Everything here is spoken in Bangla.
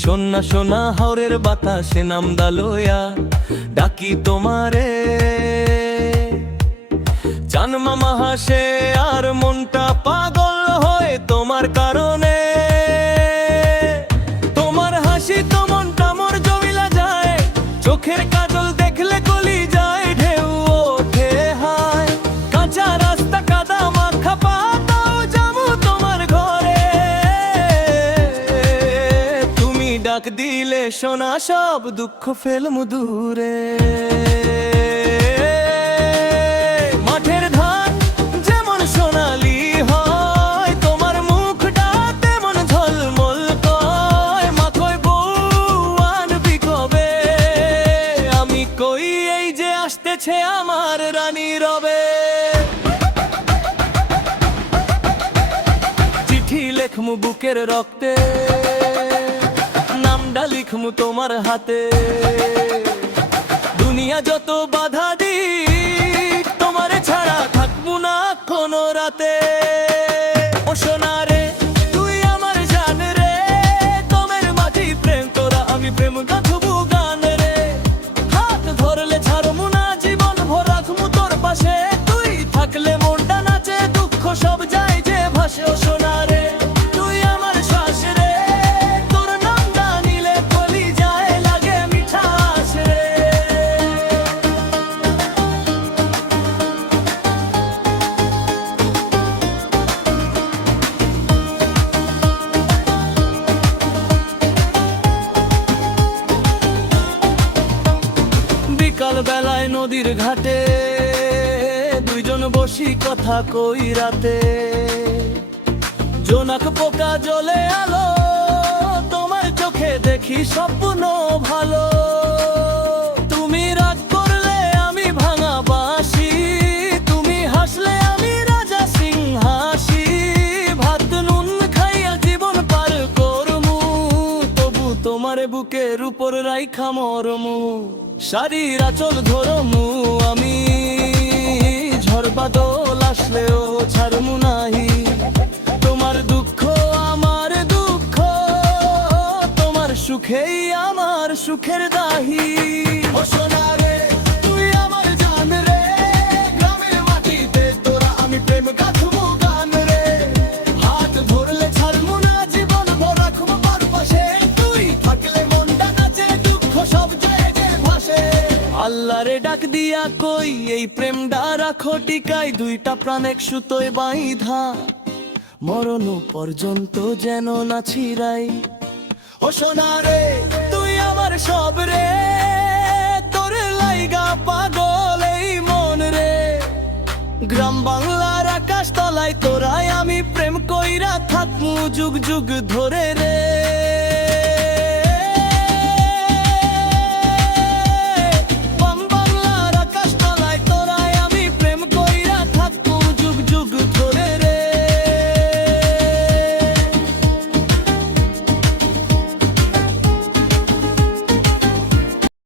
সোনা সোনা হাওরের বাতাসে নাম দালোয়া ডাকি তোমারে। চান মামা হাসে আর মনটা পাগল হয় তোমার কারণে। তোমার হাসি তো মনটা মোর জমিলা যায়, চোখের কাজল দেখলে গলি যায় ঢেউ ওঠে হায়। কাঁচা রাস্তা কাদা মাখা পাতাও যাবো তোমার ঘরে। তুমি ডাক দিলে শোনা সব দুঃখ ফেলমু দূরে। মাঠের ধান যেমন সোনালি হয়, তোমার মুখটা তেমন ঝলমল কয়। মা কয় বউ আনবি কবে, আমি কই এই যে আসতেছে আমার রানী রবে। চিঠি লেখমু বুকের রক্তে, নামটা লিখমু তোমার হাতে। দুনিয়া যত বাধা দিক, তোমারে ছাড়া থাকবো না কোনো রাতে। ও সোনা রে তুই আমার জান রে, তোমার মাঝি প্রেম তোরা আমি প্রেম গাথবু গান রে। হাত ধরলে ছাড়বো না জীবন ভর রাখবো তোর পাশে। তুই থাকলে মনটা নাচে, দুঃখ সব যায় যে ভাসে। ও সোনা রে তুই আমার শ্বাস রে, তোর নামটা নিলে কলি যায় লাগে মিঠাস রে। বিকাল বেলায় নদীর ঘাটে দুইজন বসি কথা কই রাতে। জোনাক পোকা জলে আলো, তোমার চোখে দেখি স্বপ্ন ভালো। তুমি রাগ করলে আমি ভাঙা বাঁশি, তুমি হাসলে আমি রাজা সিংহাসী। ভাত নুন খাইয়া জীবন পার করমু, তবু তোমার বুকের উপর রাইখা মরমু। শাড়ির আঁচল ধরমু আমি, ঝড় বাদল আসলেও ছাড়মু নাহি। তোমার দুঃখ আমার দুঃখ, তোমার সুখেই আমার সুখের দাহি। ও সোনা রে তুই আমার জান রে, গ্রামের মাটিতে তোরা আমি প্রেম গাথবো গান রে। হাত ধরলে ছাড়মু না জীবন ভর রাখবো তোর পাশে। তুই থাকলে মনটা নাচে, দুঃখ সব যায় যে ভাসে। আল্লাহরে ডাক দিয়া কই এই প্রেমটা রাখো টিকাই, দুইটা প্রাণ এক সুতোয় বাইধা মরণ পর্যন্ত যেন না ছিড়াই। ও সোনা রে তুই আমার সব রে, তোর লাইগা পাগল এই মন রে। গ্রাম বাংলার আকাশ তলায় তোরাই আমি প্রেম কইরা থাকমু যুগ যুগ ধরে রে।